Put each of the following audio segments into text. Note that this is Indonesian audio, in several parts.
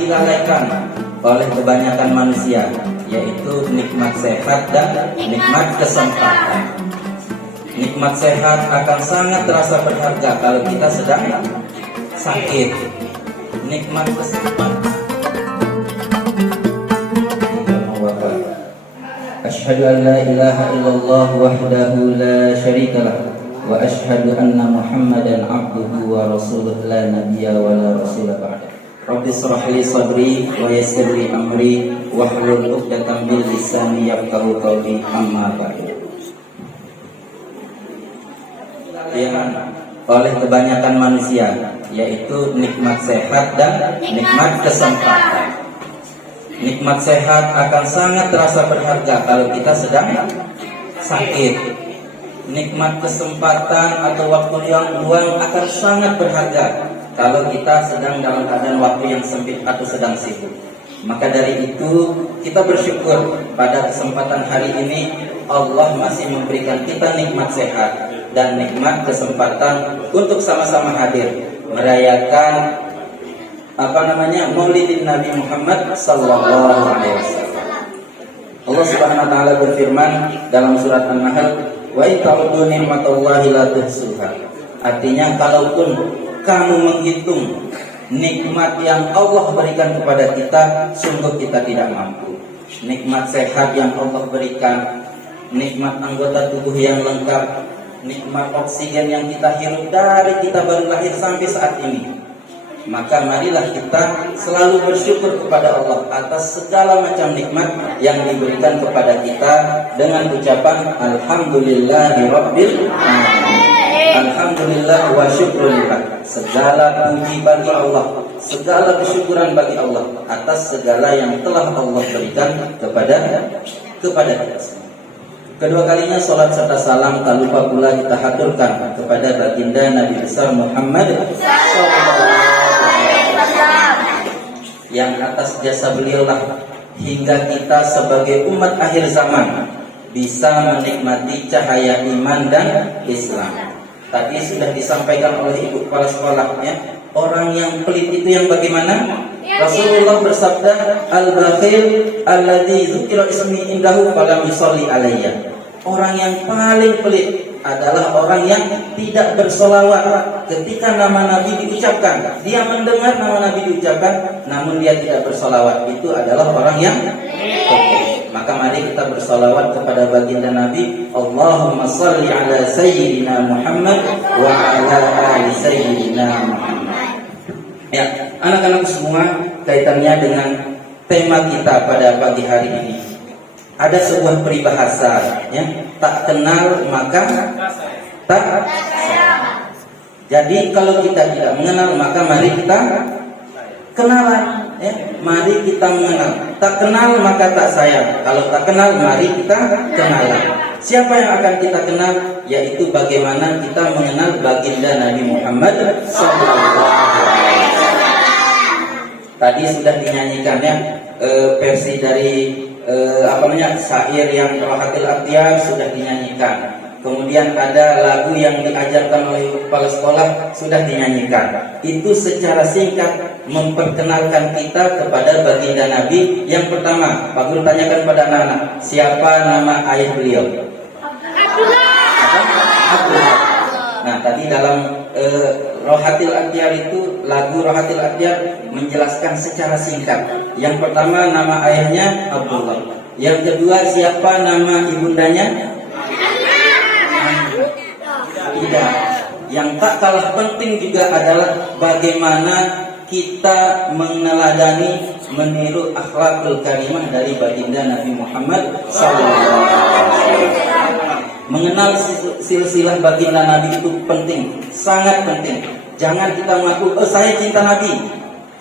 dilalaikan oleh kebanyakan manusia, yaitu nikmat sehat dan nikmat kesempatan. Nikmat sehat akan sangat terasa berharga kalau kita sedang sakit. Nikmat kesempatan. Asyhadu an la ilaha illallah wahdahu la syarikalah wa asyhadu anna Muhammadan abduhu wa rasuluh la nabiyya wa la rasula ba'da. Rabbi shrah li sadri wa yassir li amri wahlul 'uqdatam min lisani yafqahu qawli, amma ba'du. Oleh kebanyakan manusia, yaitu nikmat sehat dan nikmat kesempatan. Nikmat sehat akan sangat terasa berharga kalau kita sedang sakit. Nikmat kesempatan atau waktu yang luang akan sangat berharga kalau kita sedang dalam keadaan waktu yang sempit atau sedang sibuk. Maka dari itu kita bersyukur pada kesempatan hari ini Allah masih memberikan kita nikmat sehat dan nikmat kesempatan untuk sama-sama hadir merayakan Maulidin Nabi Muhammad sallallahu alaihi wasallam. Allah Subhanahu wa taala berfirman dalam surat An-Nahl, "Wa in ta'uddu ni'matallahi la tuhsuha." Artinya, kalaupun kamu menghitung nikmat yang Allah berikan kepada kita, sungguh kita tidak mampu. Nikmat sehat yang Allah berikan, nikmat anggota tubuh yang lengkap, nikmat oksigen yang kita hirup dari kita baru lahir sampai saat ini. Maka marilah kita selalu bersyukur kepada Allah atas segala macam nikmat yang diberikan kepada kita dengan ucapan alhamdulillahirabbil alamin. Alhamdulillah wa syukrulillah. Segala puji bagi Allah, segala kesyukuran bagi Allah atas segala yang telah Allah berikan kepada kita. Kedua kalinya salat serta salam tak lupa pula kita haturkan kepada baginda Nabi besar Muhammad sallallahu yang atas jasa beliaulah hingga kita sebagai umat akhir zaman bisa menikmati cahaya iman dan Islam. Tadi sudah disampaikan oleh ibu kepala sekolahnya, orang yang pelit itu yang bagaimana? Rasulullah bersabda, al-bakhil alladzi dzukira ismi indahu falam yusalli alayya. Orang yang paling pelit adalah orang yang tidak bersolawat ketika nama Nabi diucapkan. Dia mendengar nama Nabi diucapkan, namun dia tidak bersolawat. Itu adalah orang yang pelit. Maka mari kita bersolawat kepada baginda Nabi. Allahumma salli ala sayyidina Muhammad wa ala ali sayyidina Muhammad. Ya, anak-anak semua, kaitannya dengan tema kita pada pagi hari ini. Ada sebuah peribahasa, ya, tak kenal maka tak sayang. Jadi kalau kita tidak mengenal, maka mari kita kenalan, ya. Mari kita mengenal. Tak kenal maka tak sayang. Kalau tak kenal, mari kita kenalan. Siapa yang akan kita kenal? Yaitu bagaimana kita mengenal baginda Nabi Muhammad SAW. Tadi sudah dinyanyikan, ya, versi dari syair yang Rohatil Akhtiyar sudah dinyanyikan. Kemudian ada lagu yang diajarkan oleh kepala sekolah sudah dinyanyikan. Itu secara singkat memperkenalkan kita kepada baginda Nabi. Yang pertama, Pak Guru tanyakan pada anak-anak, siapa nama ayah beliau? Abdullah. Nah, tadi dalam Rohatil Akhtiyar itu, lagu Rohatil Akhtiyar menjelaskan secara singkat. Yang pertama nama ayahnya Abdullah. Yang kedua siapa nama ibundanya? Tidak. Yang tak kalah penting juga adalah bagaimana kita meneladani, meniru akhlakul karimah dari baginda Nabi Muhammad SAW. Mengenal silsilah baginda Nabi itu penting, sangat penting. Jangan kita mengaku, saya cinta Nabi,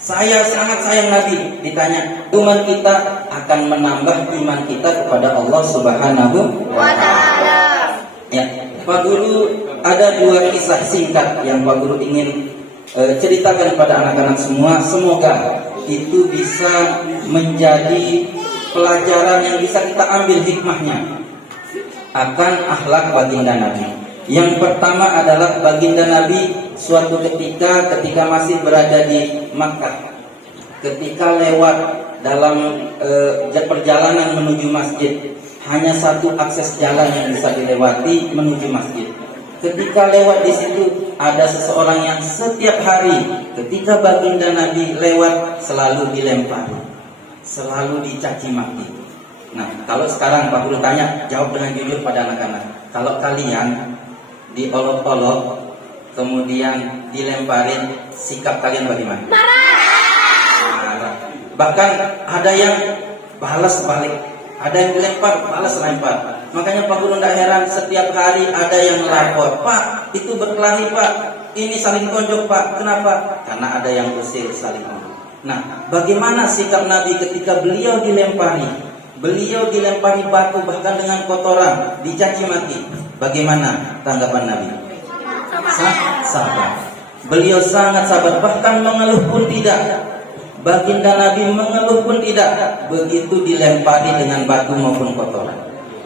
saya sangat sayang Nabi. Ditanya, iman kita akan menambah iman kita kepada Allah Subhanahu wa Ta'ala. Ya, Pak Guru ada dua kisah singkat yang Pak Guru ingin ceritakan pada anak-anak semua. Semoga itu bisa menjadi pelajaran yang bisa kita ambil hikmahnya akan akhlak baginda Nabi. Yang pertama adalah baginda Nabi suatu ketika masih berada di Makkah. ketika lewat dalam perjalanan menuju masjid, hanya satu akses jalan yang bisa dilewati menuju masjid. Ketika lewat di situ ada seseorang yang setiap hari ketika baginda Nabi lewat selalu dilempari, selalu dicaci maki. Nah, kalau sekarang Pak Guru tanya, jawab dengan jujur pada anak-anak. Kalau kalian diolok-olok kemudian dilemparin, sikap kalian bagaimana? Marah. Bahkan ada yang balas balik, ada yang dilempar, balas lempar. Makanya Pak Guru tidak heran setiap hari ada yang lapor, Pak itu berkelahi Pak, ini saling tonjok Pak. Kenapa? Karena ada yang usir saling tonjok. Nah, bagaimana sikap Nabi ketika beliau dilempari? Beliau dilempari batu bahkan dengan kotoran, dicaci maki. Bagaimana tanggapan Nabi? Sabar. Beliau sangat sabar, bahkan mengeluh pun tidak. Baginda Nabi mengeluh pun tidak begitu dilempari dengan batu maupun kotoran.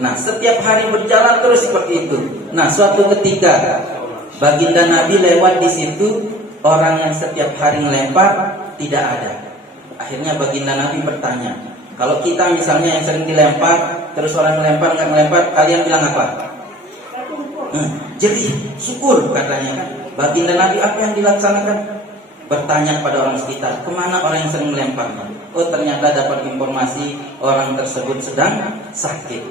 Nah, setiap hari berjalan terus seperti itu. Nah, suatu ketika baginda Nabi lewat di situ, orang yang setiap hari melempar tidak ada. Akhirnya baginda Nabi bertanya, kalau kita misalnya yang sering dilempar, terus orang melempar nggak melempar, kalian bilang apa? Jadi syukur katanya kan. Baginda Nabi apa yang dilaksanakan? Bertanya pada orang sekitar, kemana orang yang sering melemparnya? Oh, ternyata dapat informasi orang tersebut sedang sakit.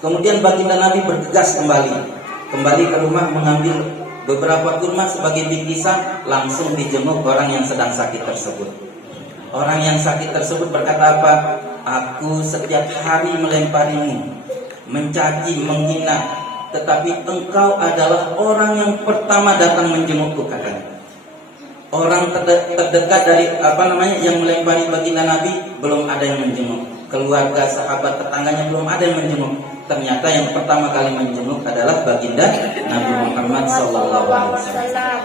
Kemudian baginda Nabi bergegas kembali ke rumah, mengambil beberapa kurma sebagai bingkisan, langsung dijenguk orang yang sedang sakit tersebut. Orang yang sakit tersebut berkata apa? Aku setiap hari melemparimu, mencaci, menghina, tetapi engkau adalah orang yang pertama datang menjengukku, katanya. Orang terdekat dari yang melempari baginda Nabi belum ada yang menjenguk. Keluarga, sahabat, tetangganya belum ada yang menjenguk. Ternyata yang pertama kali menjenguk adalah baginda Nabi Muhammad SAW.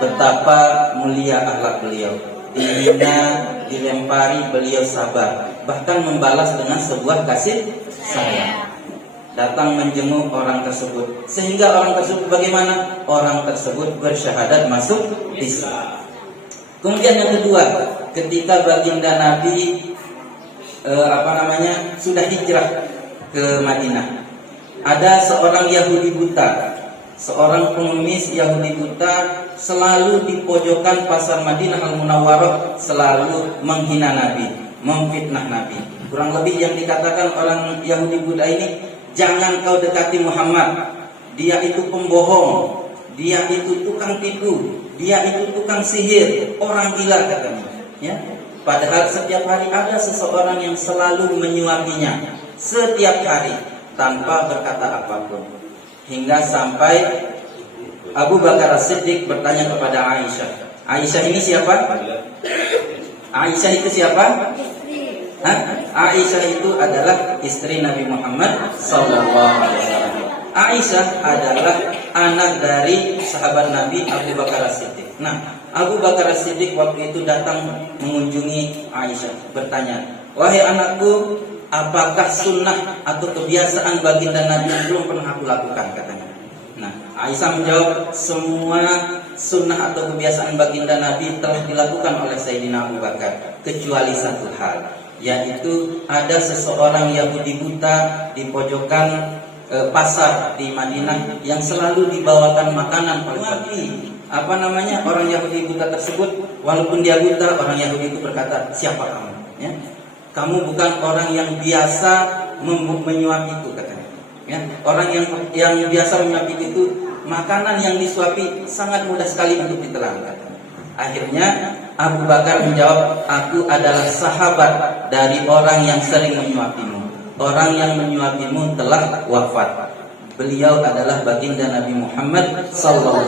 Betapa mulia akhlak beliau. Dihina, dilempari, beliau sabar. Bahkan membalas dengan sebuah kasih sayang. Datang menjenguk orang tersebut. Sehingga orang tersebut bagaimana? Orang tersebut bersyahadat masuk Islam. Kemudian yang kedua, ketika baginda Nabi sudah hijrah ke Madinah, ada seorang Yahudi buta, seorang pengemis Yahudi buta, selalu di pojokan pasar Madinah Al-Munawwarah, selalu menghina Nabi, memfitnah Nabi. Kurang lebih yang dikatakan orang Yahudi buta ini, jangan kau dekati Muhammad, dia itu pembohong, dia itu tukang tipu, dia itu tukang sihir, orang gila, katanya. Ya, padahal setiap hari ada seseorang yang selalu menyuapinya, setiap hari tanpa berkata apapun. Hingga sampai Abu Bakar As-Siddiq bertanya kepada Aisyah. Aisyah ini siapa? Aisyah itu siapa? Aisyah itu adalah istri Nabi Muhammad SAW. Aisyah adalah anak dari sahabat Nabi Abu Bakar As-Siddiq. Nah, Abu Bakar As-Siddiq waktu itu datang mengunjungi Aisyah, bertanya, wahai anakku, apakah sunnah atau kebiasaan baginda Nabi yang belum pernah aku lakukan, katanya. Nah, Aisyah menjawab, semua sunnah atau kebiasaan baginda Nabi telah dilakukan oleh Sayyidina Abu Bakar, kecuali satu hal, yaitu ada seseorang Yahudi buta di pojokan pasar di Madinah yang selalu dibawakan makanan oleh Nabi. Orang Yahudi buta tersebut, walaupun dia buta, orang Yahudi itu berkata, siapa kamu? Ya, kamu bukan orang yang biasa menyuapiku, katanya. Ya, orang yang biasa menyuapi itu, makanan yang disuapi sangat mudah sekali untuk ditelan, katanya. Akhirnya Abu Bakar menjawab, aku adalah sahabat dari orang yang sering menyuapimu. Orang yang menyuapimu telah wafat. Beliau adalah baginda Nabi Muhammad SAW.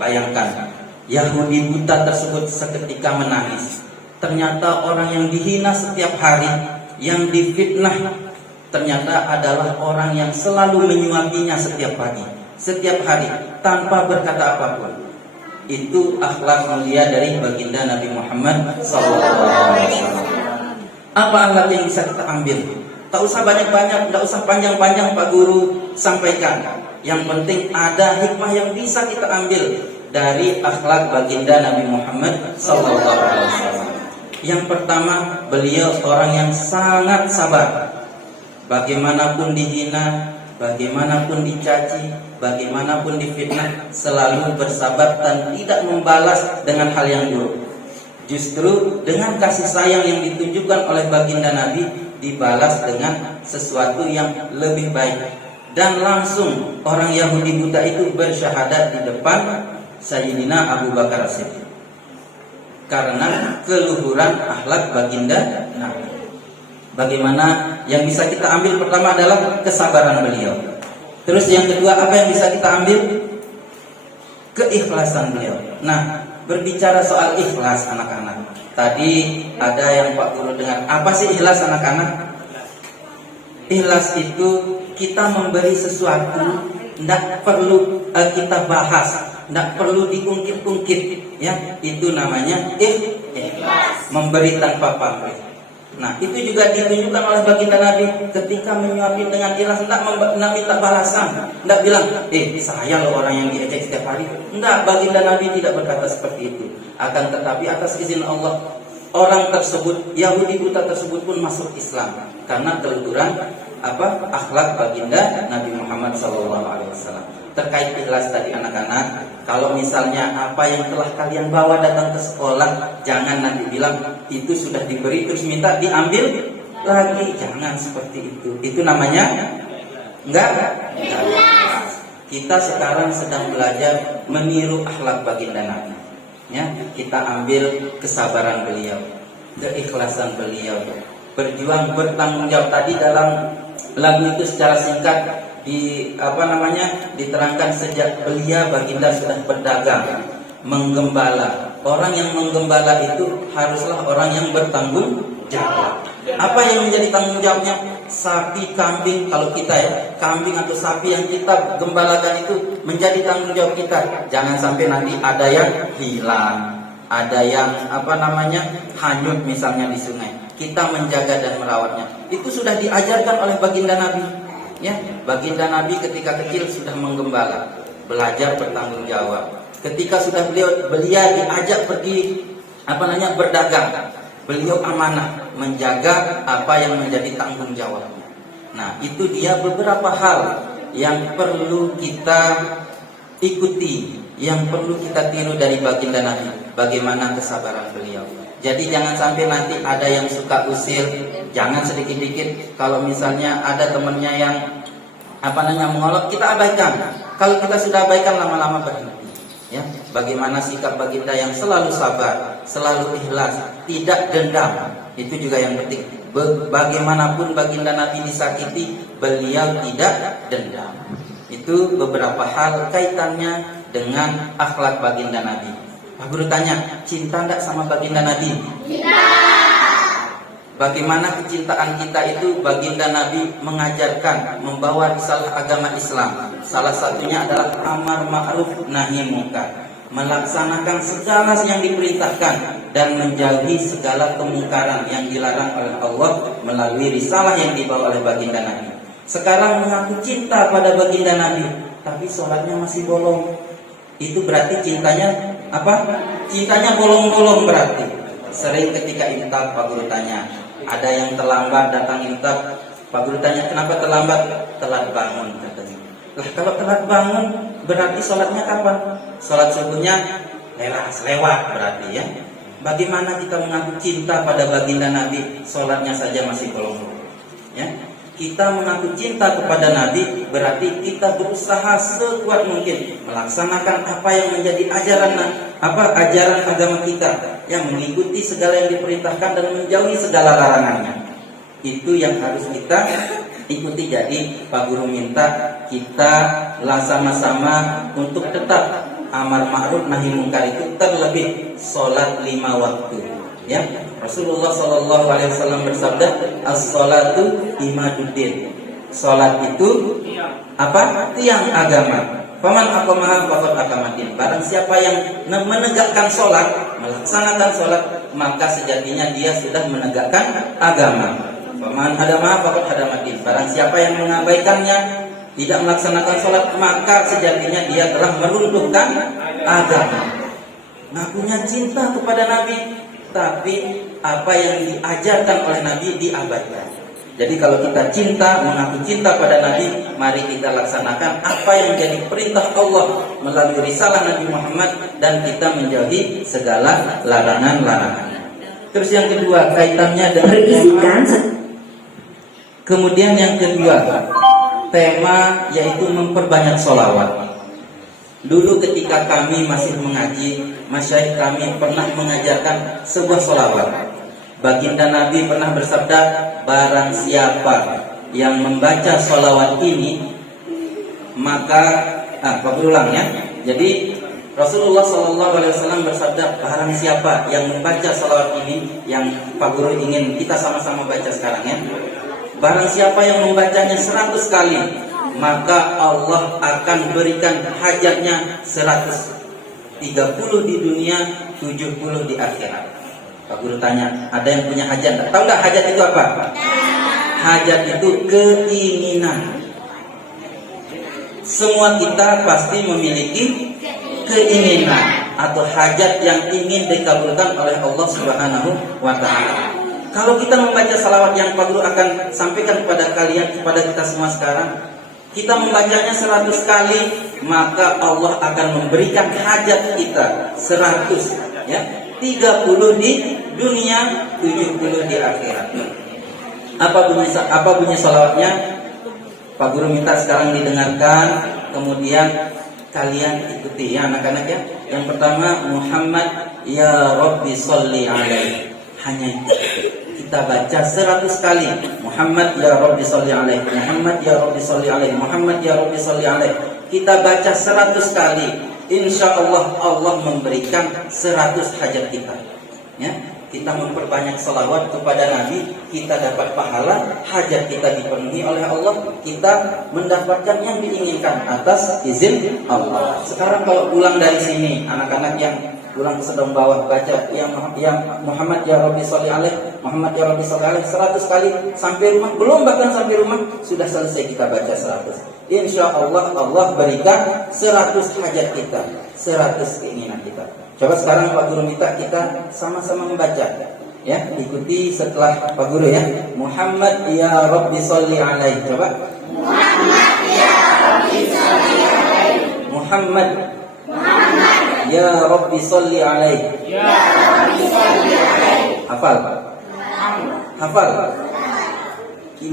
Bayangkan, Yahudi buta tersebut seketika menangis. Ternyata orang yang dihina setiap hari, yang difitnah, ternyata adalah orang yang selalu menyuapinya setiap pagi, setiap hari, tanpa berkata apapun. Itu akhlak mulia dari baginda Nabi Muhammad SAW. Apa akhlak yang bisa kita ambil? Tak usah banyak-banyak, tak usah panjang-panjang Pak Guru sampaikan. Yang penting ada hikmah yang bisa kita ambil dari akhlak baginda Nabi Muhammad SAW. Yang pertama, beliau orang yang sangat sabar. Bagaimanapun dihina, bagaimanapun dicaci, bagaimanapun difitnah, selalu bersabar dan tidak membalas dengan hal yang buruk. Justru dengan kasih sayang yang ditunjukkan oleh baginda Nabi, dibalas dengan sesuatu yang lebih baik. Dan langsung orang Yahudi buta itu bersyahadat di depan Sayyidina Abu Bakar As-Siddiq karena keluhuran akhlak baginda Nabi. Bagaimana yang bisa kita ambil pertama adalah kesabaran beliau. Terus yang kedua, apa yang bisa kita ambil? Keikhlasan beliau. Nah, berbicara soal ikhlas anak-anak, tadi ada yang Pak Guru dengar. Apa sih ikhlas anak-anak? Ikhlas itu kita memberi sesuatu, tidak perlu kita bahas, tidak perlu diungkit-ungkit, ya. Itu namanya ikhlas, memberi tanpa pamrih. Nah, itu juga ditunjukkan oleh baginda Nabi ketika menyuapin dengan ikhlas, tidak minta balasan, tidak bilang, saya loh orang yang diejek setiap hari. Tidak, baginda Nabi tidak berkata seperti itu. Akan tetapi atas izin Allah, orang tersebut, Yahudi buta tersebut pun masuk Islam karena keluhuran akhlak baginda Nabi Muhammad SAW. Terkait ikhlas tadi anak-anak, kalau misalnya apa yang telah kalian bawa datang ke sekolah, jangan nanti bilang itu sudah diberi terus minta diambil lagi. Jangan seperti itu. Itu namanya enggak ikhlas. Kita sekarang sedang belajar meniru akhlak baginda Nabi, ya. Kita ambil kesabaran beliau, keikhlasan beliau, berjuang, bertanggung jawab. Tadi dalam lagu itu secara singkat diterangkan sejak belia baginda sudah berdagang, menggembala. Orang yang menggembala itu haruslah orang yang bertanggung jawab. Apa yang menjadi tanggung jawabnya? Sapi, kambing, kalau kita ya, kambing atau sapi yang kita gembalakan itu menjadi tanggung jawab kita. Jangan sampai nanti ada yang hilang, ada yang hanyut misalnya di sungai. Kita menjaga dan merawatnya. Itu sudah diajarkan oleh baginda Nabi. Ya, baginda Nabi ketika kecil sudah menggembala, belajar bertanggung jawab. Ketika sudah beliau diajak pergi berdagang, beliau amanah menjaga apa yang menjadi tanggung jawabnya. Nah, itu dia beberapa hal yang perlu kita ikuti, yang perlu kita tiru dari baginda Nabi. Bagaimana kesabaran beliau. Jadi jangan sampai nanti ada yang suka usir. Jangan sedikit-dikit. Kalau misalnya ada temannya yang mengolok, kita abaikan. Kalau kita sudah abaikan, lama-lama berhenti. Ya, bagaimana sikap baginda yang selalu sabar, selalu ikhlas, tidak dendam. Itu juga yang penting. Bagaimanapun baginda Nabi disakiti, beliau tidak dendam. Itu beberapa hal kaitannya dengan akhlak baginda Nabi. Pak Guru tanya, cinta enggak sama baginda Nabi? Cinta. Bagaimana kecintaan kita itu? Baginda Nabi mengajarkan, membawa risalah agama Islam. Salah satunya adalah amar ma'ruf nahi munkar, melaksanakan segala yang diperintahkan dan menjauhi segala kemungkaran yang dilarang oleh Allah melalui risalah yang dibawa oleh baginda Nabi. Sekarang mengaku cinta pada baginda Nabi, tapi sholatnya masih bolong. Itu berarti cintanya Cintanya bolong-bolong berarti. Sering ketika intab, Pak Guru tanya, ada yang terlambat datang intab, Pak Guru tanya, kenapa terlambat? Telat bangun katanya. Lah kalau telat bangun berarti sholatnya kapan? Sholat subuhnya lewat berarti ya. Bagaimana kita mengaku cinta pada baginda Nabi, sholatnya saja masih bolong-bolong, ya? Kita mengaku cinta kepada Nabi berarti kita berusaha sekuat mungkin melaksanakan apa yang menjadi ajaran agama kita, yang mengikuti segala yang diperintahkan dan menjauhi segala larangannya. Itu yang harus kita ikuti. Jadi Pak Guru minta kita sama-sama untuk tetap amar ma'ruf nahi munkar itu, terlebih sholat 5 waktu. Ya, Rasulullah SAW bersabda, as-sholatu imaduddin. Sholat itu tiang agama. Faman aqamaha faqad aqamaddin. Barang siapa yang menegakkan sholat, melaksanakan sholat, maka sejatinya dia sudah menegakkan agama. Faman hadamaha faqad hadamaddin. Barang siapa yang mengabaikannya, tidak melaksanakan sholat, maka sejatinya dia telah meruntuhkan agama. Ngakunya cinta kepada Nabi, tapi apa yang diajarkan oleh Nabi diabaikan. Jadi kalau kita cinta, mengaku cinta pada Nabi, mari kita laksanakan apa yang menjadi perintah Allah melalui risalah Nabi Muhammad, dan kita menjauhi segala larangan-larangannya. Terus yang kedua, kaitannya dengan berisikan. Kemudian yang kedua, tema yaitu memperbanyak sholawat. Dulu ketika kami masih mengaji, masyayikh kami pernah mengajarkan sebuah sholawat. Baginda Nabi pernah bersabda, barang siapa yang membaca sholawat ini, maka berulang ya. Jadi Rasulullah SAW bersabda, barang siapa yang membaca sholawat ini, yang Pak Guru ingin kita sama-sama baca sekarang ya. Barang siapa yang membacanya 100 kali, maka Allah akan berikan hajatnya 100. 30 di dunia, 70 di akhirat. Pak Guru tanya, ada yang punya hajat enggak? Tahu enggak hajat itu apa? Hajat itu keinginan. Semua kita pasti memiliki keinginan atau hajat yang ingin dikabulkan oleh Allah Subhanahu wa taala. Kalau kita membaca salawat yang Pak Guru akan sampaikan kepada kalian, kepada kita semua sekarang, kita membacanya 100 kali, maka Allah akan memberikan hajat kita 100 ya. 30 di dunia, 70 di akhirat. Apa bunyi salawatnya? Pak Guru minta sekarang didengarkan, kemudian kalian ikuti ya anak-anak ya. Yang pertama, Muhammad ya Rabbi sholli alaihi. Hanya kita baca 100 kali, Muhammad ya Rabbi sholli alaihi, Muhammad ya Rabbi sholli alaihi, Muhammad ya Rabbi sholli alaihi. Kita baca 100 kali, insya Allah Allah memberikan 100 hajat kita ya. Kita memperbanyak salawat kepada Nabi, kita dapat pahala, hajat kita dipenuhi oleh Allah, kita mendapatkan yang diinginkan atas izin Allah. Sekarang kalau pulang dari sini, anak-anak yang pulang ke Sedong bawah baca yang Muhammad ya Rabbi sholli alaihi, Muhammad ya Rabbi sholli alaihi 100 kali, sampai rumah, belum bahkan sampai rumah sudah selesai kita baca 100. Insya Allah Allah berikan 100 hajat kita, 100 keinginan kita. Coba sekarang Pak Guru minta kita sama-sama membaca ya, ikuti setelah Pak Guru ya. Muhammad ya Rabbi sholli alaihi. Coba Muhammad ya Rabbi sholli alaihi. Muhammad ya Rabbi sholli alaihi. Ya Rabbi sholli alaihi. Hafal? Hafal?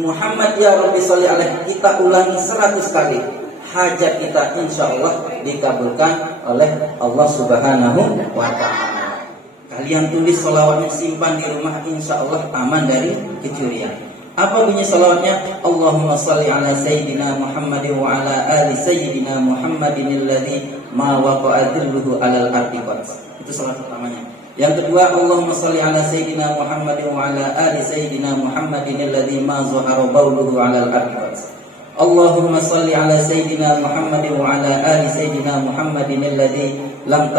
Muhammad ya Rabbi sholli alaihi kita ulangi 100 kali. Hajat kita insya Allah dikabulkan oleh Allah Subhanahu wa ta'ala. Kalian tulis salawatnya, simpan di rumah, insya Allah aman dari kecurian. Apa bunyi salawatnya? Allahumma salli ala Sayyidina Muhammadin wa ala ali Sayyidina Muhammadin alladhi ma waqa'a dhilluhu alal ardi. Itu salawat pertamanya. Yang kedua, Allahumma salli ala Sayyidina Muhammadin wa ala ali Sayyidina Muhammadin alladhi ma zuhara bawluhu alal ardi. Allahumma salli ala Sayyidina Muhammadin wa ala ali Sayyidina Muhammadin alladhi lam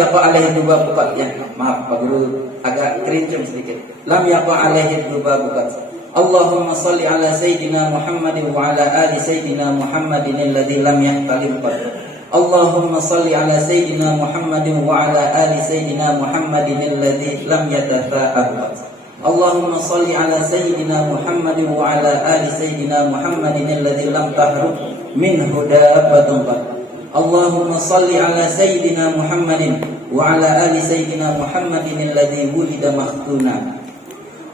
yaqa alaihi dubabukat ya. Maaf Pak Guru agak kerincing sedikit. Lam yaqa alaihi dubabukat. Allahumma salli ala Sayyidina Muhammadin wa ala ali Sayyidina Muhammadin alladhi lam yahtalim qad. Allahumma salli ala Sayyidina Muhammadin wa ala ali Sayyidina Muhammadin alladhi lam yatatha'ab. Allahumma salli ala Sayyidina Muhammadin wa ala ali Sayyidina Muhammadin alladhi lam tahruk minhu dabbatun qad. Allahumma salli ala Sayyidina Muhammadin wa ala ali Sayyidina Muhammadin alladhi wulida makhtuna.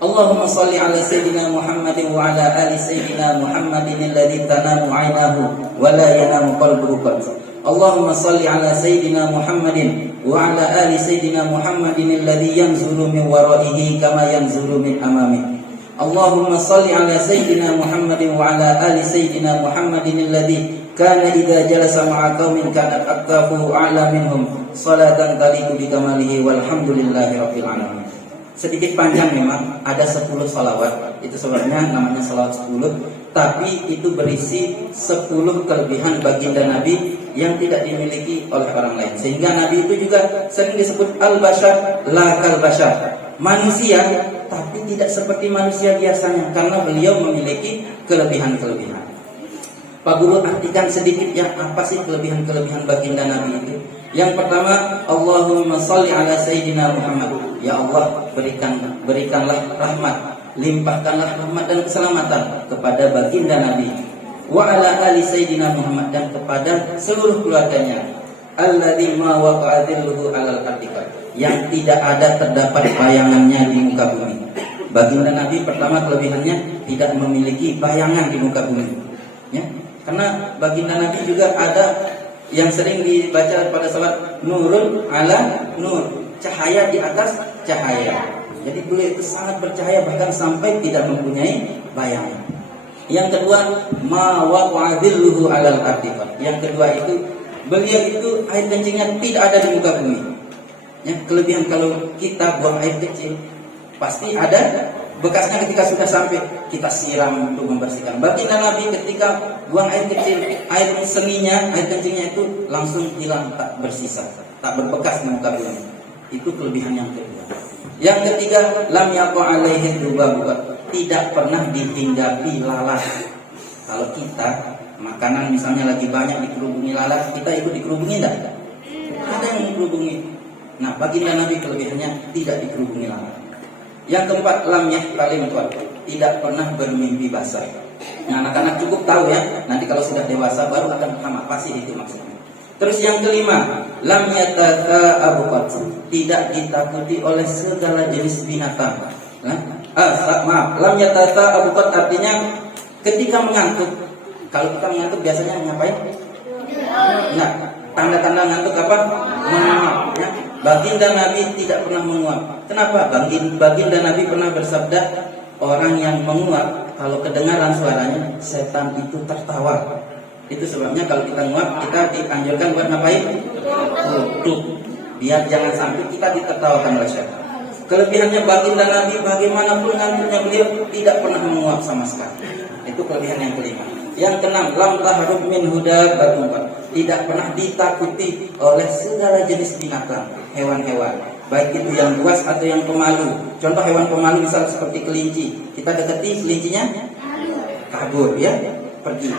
Allahumma salli ala Sayyidina Muhammadin wa ala ali Sayyidina Muhammadin alladhi tanamu 'ainahu wa la yanamu qalbuhu qad. Allahumma salli ala Sayyidina Muhammadin wa ala ali Sayyidina Muhammadin alladhi yanzuru min waraihi kama yanzuru min amamihi. Allahumma salli ala Sayyidina Muhammadin wa ala ali Sayyidina Muhammadin alladhi kana idza jalasa ma'a qaumin kanat aktafuhu a'la minhum salatan taliqu bi kamalihi walhamdulillahi rabbil alamin. Sedikit panjang memang, ada 10 salawat. Itu sebenarnya namanya salawat 10, tapi itu berisi 10 kelebihan baginda Nabi yang tidak dimiliki oleh orang lain. Sehingga Nabi itu juga sering disebut al-bashar la kal-bashar, manusia tapi tidak seperti manusia biasanya, karena beliau memiliki kelebihan-kelebihan. Pak Guru artikan sedikit ya, apa sih kelebihan-kelebihan baginda Nabi itu? Yang pertama, Allahumma sholli ala Sayyidina Muhammad. Ya Allah, berikanlah rahmat, limpahkanlah rahmat dan keselamatan kepada baginda Nabi. Wa ala ali Sayyidina Muhammad, dan kepada seluruh keluarganya. Alladzi ma waqa'a dhilluhu alal ardiqah, yang tidak ada terdapat bayangannya di muka bumi. Baginda Nabi pertama kelebihannya tidak memiliki bayangan di muka bumi. Ya, karena baginda Nabi juga ada yang sering dibaca pada salat, nurun ala nur, cahaya di atas cahaya. Jadi beliau itu sangat bercahaya bahkan sampai tidak mempunyai bayangan. Yang kedua, ma waqa'adilluhu alal ardiqah. Yang kedua itu beliau itu air kencingnya tidak ada di muka bumi. Ya, kelebihan kalau kita buang air kecil pasti ada bekasnya ketika sudah sampai kita siram untuk membersihkan. Baginda Nabi ketika buang air kecil, air seninya, air kencingnya itu langsung hilang, tak bersisa, tak berbekas di muka bumi. Itu kelebihan yang kedua. Yang ketiga, lam yaqa alaihi dzubab, tidak pernah dihinggapi lalat. Kalau kita makanan misalnya lagi banyak dikerubungi lalat, kita ikut dikerubungi enggak? Ada yang dikerubungi. Nah, baginda Nabi kelebihannya tidak dikerubungi lalat. Yang keempat, lam yahtalim, tidak pernah bermimpi basah. Nah, anak-anak cukup tahu ya, nanti kalau sudah dewasa baru akan paham apa sih itu maksudnya. Terus yang kelima, lam yatata'abuqat, tidak ditakuti oleh segala jenis binatang. Maaf, lam yatata'abuqat artinya ketika mengantuk. Kalau kita mengantuk biasanya ngapain? Nah, tanda-tanda ngantuk apa? Menguap. Ya. Baginda Nabi tidak pernah menguap. Kenapa? Baginda Nabi pernah bersabda, orang yang menguap kalau kedengaran suaranya, setan itu tertawa. Itu sebabnya kalau kita menguap, kita dianjurkan buat ngapain? Tutup. Biar jangan sampai kita ditertawakan oleh setan. Kelebihannya baginda Nabi, bagaimanapun ngantuknya beliau tidak pernah menguap sama sekali. Itu kelebihan yang kelima. Yang keenam, lam tahrub min huda batumpat, tidak pernah ditakuti oleh segala jenis binatang, hewan-hewan, baik itu yang buas atau yang pemalu. Contoh hewan pemalu misal seperti kelinci, kita dekati kelincinya kabur, ya, pergi.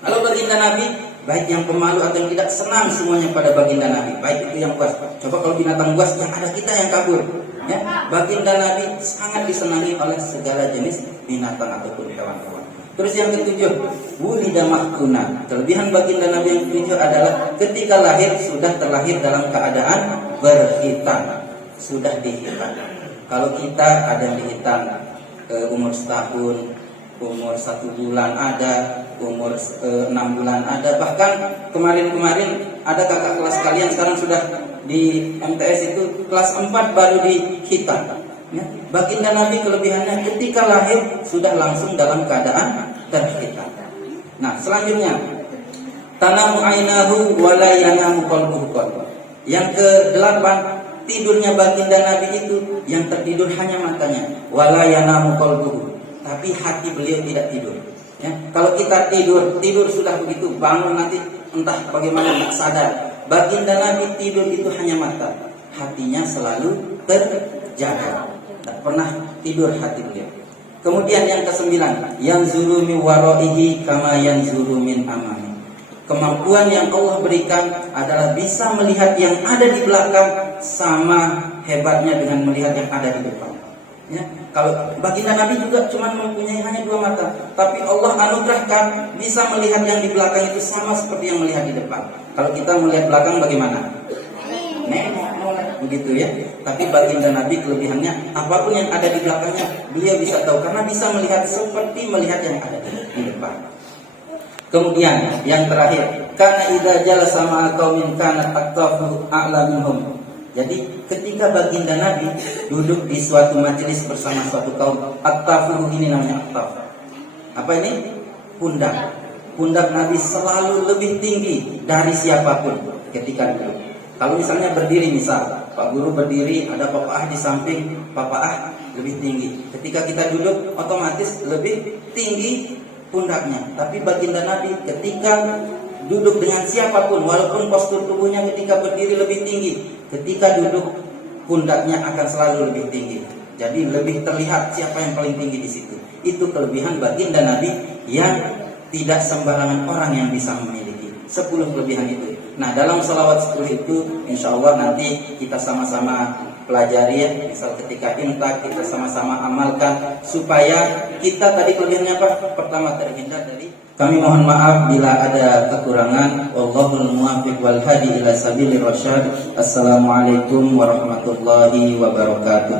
Lalu baginda Nabi, baik yang pemalu atau yang tidak, senang semuanya pada baginda Nabi, baik itu yang buas. Coba kalau binatang buas, yang ada kita yang kabur. Ya, baginda Nabi sangat disenangi oleh segala jenis binatang ataupun hewan-hewan. Terus yang ketujuh, wulida mahkuna. Kelebihan baginda Nabi yang ketujuh adalah ketika lahir sudah terlahir dalam keadaan berkhitan, sudah dihitan. Kalau kita ada yang dihitan umur setahun, umur 1 bulan ada, umur 6 bulan ada. Bahkan kemarin-kemarin ada kakak kelas kalian sekarang sudah di MTS itu kelas 4 baru dihitan. Ya, baginda Nabi kelebihannya ketika lahir sudah langsung dalam keadaan terhitan. Nah, selanjutnya, tanamu ainahu wa la yanamu qalbuhu. Yang ke-8, tidurnya baginda Nabi itu yang tertidur hanya matanya, wa la yanamu qalbuhu, tapi hati beliau tidak tidur. Ya, kalau kita tidur sudah begitu, bangun nanti entah bagaimana tak sadar. Baginda Nabi tidur itu hanya mata, hatinya selalu terjaga. Tak pernah tidur hati beliau. Kemudian yang ke-9, yang zuru min waraihi kama yang zuru min amami. Kemampuan yang Allah berikan adalah bisa melihat yang ada di belakang sama hebatnya dengan melihat yang ada di depan. Ya, kalau baginda Nabi juga cuma mempunyai hanya 2 mata, tapi Allah anugerahkan bisa melihat yang di belakang itu sama seperti yang melihat di depan. Kalau kita melihat belakang bagaimana? Begitu ya. Tapi baginda Nabi kelebihannya apapun yang ada di belakangnya beliau bisa tahu karena bisa melihat seperti melihat yang ada di depan. Kemudian yang terakhir, karena idza jalasa ma'a qaumin kanat aqtafu a'la minhum. Jadi ketika baginda Nabi duduk di suatu majelis bersama suatu kaum, aqtafu ini namanya aqtaf. Apa ini? Pundak. Pundak Nabi selalu lebih tinggi dari siapapun ketika duduk. Kalau misalnya berdiri, misal Pak Guru berdiri, ada Papa Ah di samping, Papa Ah lebih tinggi. Ketika kita duduk, otomatis lebih tinggi pundaknya. Tapi baginda Nabi ketika duduk dengan siapapun, walaupun postur tubuhnya ketika berdiri lebih tinggi, ketika duduk pundaknya akan selalu lebih tinggi. Jadi lebih terlihat siapa yang paling tinggi di situ. Itu kelebihan baginda Nabi yang tidak sembarangan orang yang bisa memiliki 10 kelebihan itu. Nah, dalam salawat 10 itu insya Allah nanti kita sama-sama pelajari ya. Misal ketika imsak kita sama-sama amalkan supaya kita tadi kelebihannya apa? Pertama, terhindar dari. Kami mohon maaf bila ada kekurangan. Wallahul muwaffiq wal hadi ila sabilir rasyad. Assalamualaikum warahmatullahi wabarakatuh.